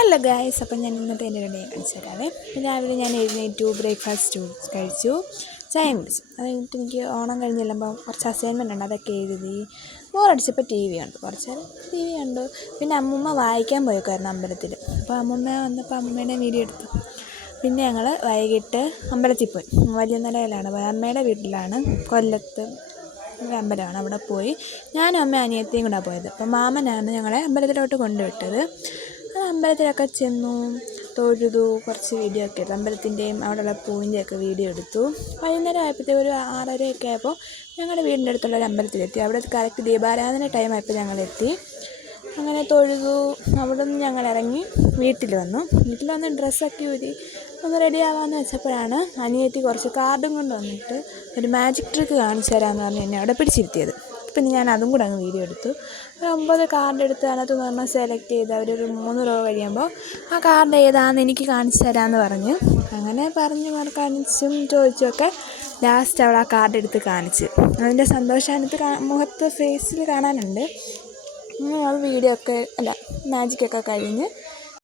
Hello guys, അപ്പം ഞാൻ ഇന്നത്തെ എൻ്റെ വീഡിയോ കാണിച്ചു തരാവേ. രാവിലെ ഞാൻ എഴുന്നേറ്റു, ബ്രേക്ക്ഫാസ്റ്റ് കഴിച്ചു, ചായ കുടിച്ചു. അത് കഴിഞ്ഞിട്ട് എനിക്ക് ഓണം കഴിഞ്ഞ് ചെല്ലുമ്പോൾ കുറച്ച് അസൈൻമെൻ്റ് ഉണ്ട്, അതൊക്കെ എഴുതി ബോറടിച്ചപ്പോൾ ടി വി കണ്ടു. കുറച്ച് ടി വി കണ്ടു. പിന്നെ അമ്മൂമ്മ വായിക്കാൻ പോയേക്കായിരുന്നു അമ്പലത്തിൽ. അപ്പോൾ അമ്മൂമ്മ വന്നപ്പോൾ അമ്മൂമ്മേനെ വീഡിയോ എടുത്തു. പിന്നെ ഞങ്ങൾ വൈകിട്ട് അമ്പലത്തിൽ പോയി. വലിയ നിലയിലാണ്, അമ്മയുടെ വീട്ടിലാണ്, കൊല്ലത്ത് ഒരു അമ്പലമാണ്. അവിടെ പോയി ഞാനും അമ്മ അനിയത്തിയും കൂടെ പോയത്. അപ്പം മാമനാണ് ഞങ്ങളെ അമ്പലത്തിലോട്ട് കൊണ്ടുവിട്ടത്. ആ അമ്പലത്തിലൊക്കെ ചെന്നു, തൊഴുതു, കുറച്ച് വീഡിയോ ഒക്കെ എടുത്തു. അമ്പലത്തിൻ്റെയും അവിടെയുള്ള പൂവിൻ്റെയൊക്കെ വീഡിയോ എടുത്തു. വൈകുന്നേരം ആയപ്പോഴത്തേക്ക് ഒരു 6:30 ആയപ്പോൾ ഞങ്ങളുടെ വീടിൻ്റെ അടുത്തുള്ള ഒരു അമ്പലത്തിലെത്തി. അവിടെ കറക്റ്റ് ദീപാരാധന ടൈം ആയപ്പോൾ ഞങ്ങളെത്തി. അങ്ങനെ തൊഴുതു. അവിടെ നിന്ന് ഞങ്ങൾ ഇറങ്ങി വീട്ടിൽ വന്നു. ഡ്രസ്സൊക്കെ ഊരി ഒന്ന് റെഡി ആവാമെന്ന് വെച്ചപ്പോഴാണ് അനിയത്തി കുറച്ച് കാർഡും കൊണ്ട് വന്നിട്ട് ഒരു മാജിക് ട്രിക്ക് കാണിച്ചു തരാമെന്ന് പറഞ്ഞ് എന്നെ അവിടെ പിടിച്ചിരുത്തിയത്. പിന്നെ ഞാൻ അതും കൂടെ അങ്ങ് വീഡിയോ എടുത്തു. ഒരു 9 കാർഡ് എടുത്ത് അതിനകത്ത് നിന്ന് സെലക്ട് ചെയ്ത് അവരൊരു 3 റോ കഴിയുമ്പോൾ ആ കാർഡ് ഏതാണെന്ന് എനിക്ക് കാണിച്ചു തരാമെന്ന് പറഞ്ഞ് അങ്ങനെ കാണിച്ചും ചോദിച്ചുമൊക്കെ ലാസ്റ്റ് അവൾ ആ കാർഡ് എടുത്ത് കാണിച്ച്. അതിൻ്റെ സന്തോഷം അതിനകത്ത് മുഖത്ത് ഫേസിൽ കാണാനുണ്ട്. അത് വീഡിയോ ഒക്കെ മാജിക്കൊക്കെ കഴിഞ്ഞ്